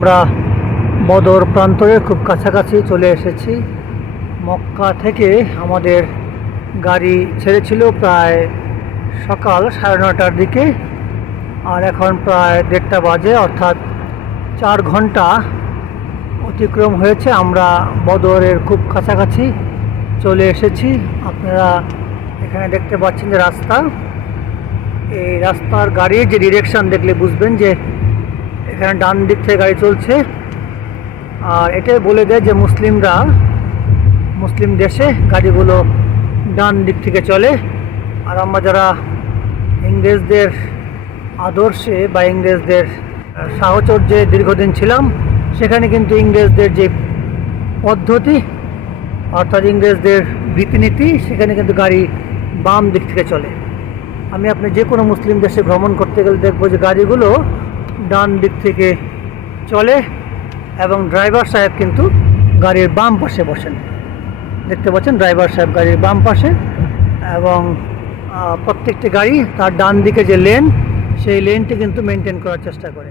আমরা বদর প্রান্তরের খুব কাছাকাছি চলে এসেছি। মক্কা থেকে আমাদের গাড়ি ছেড়েছিল প্রায় সকাল সাড়ে নটার দিকে, আর এখন প্রায় দেড়টা বাজে, অর্থাৎ চার ঘণ্টা অতিক্রম হয়েছে। আমরা বদরের খুব কাছাকাছি চলে এসেছি। আপনারা এখানে দেখতে পাচ্ছেন যে রাস্তা। এই রাস্তার গাড়ির যে ডিরেকশন দেখলে বুঝবেন যে এখানে ডান দিক থেকে গাড়ি চলছে। আর এটাই বলে দেয় যে মুসলিমরা, মুসলিম দেশে গাড়িগুলো ডান দিক থেকে চলে। আর আমরা যারা ইংরেজদের আদর্শে বা ইংরেজদের সাহচর্যে দীর্ঘদিন ছিলাম, সেখানে কিন্তু ইংরেজদের যে পদ্ধতি, অর্থাৎ ইংরেজদের রীতিনীতি, সেখানে কিন্তু গাড়ি বাম দিক থেকে চলে। আমি আপনি যে কোনো মুসলিম দেশে ভ্রমণ করতে গেলে দেখব যে গাড়িগুলো ডান দিক থেকে চলে এবং ড্রাইভার সাহেব কিন্তু গাড়ির বাম পাশে বসেন। দেখতে পাচ্ছেন ড্রাইভার সাহেব গাড়ির বাম পাশে এবং প্রত্যেকটি গাড়ি তার ডান দিকে যে লেন সেই লেনটি কিন্তু মেনটেন করার চেষ্টা করে।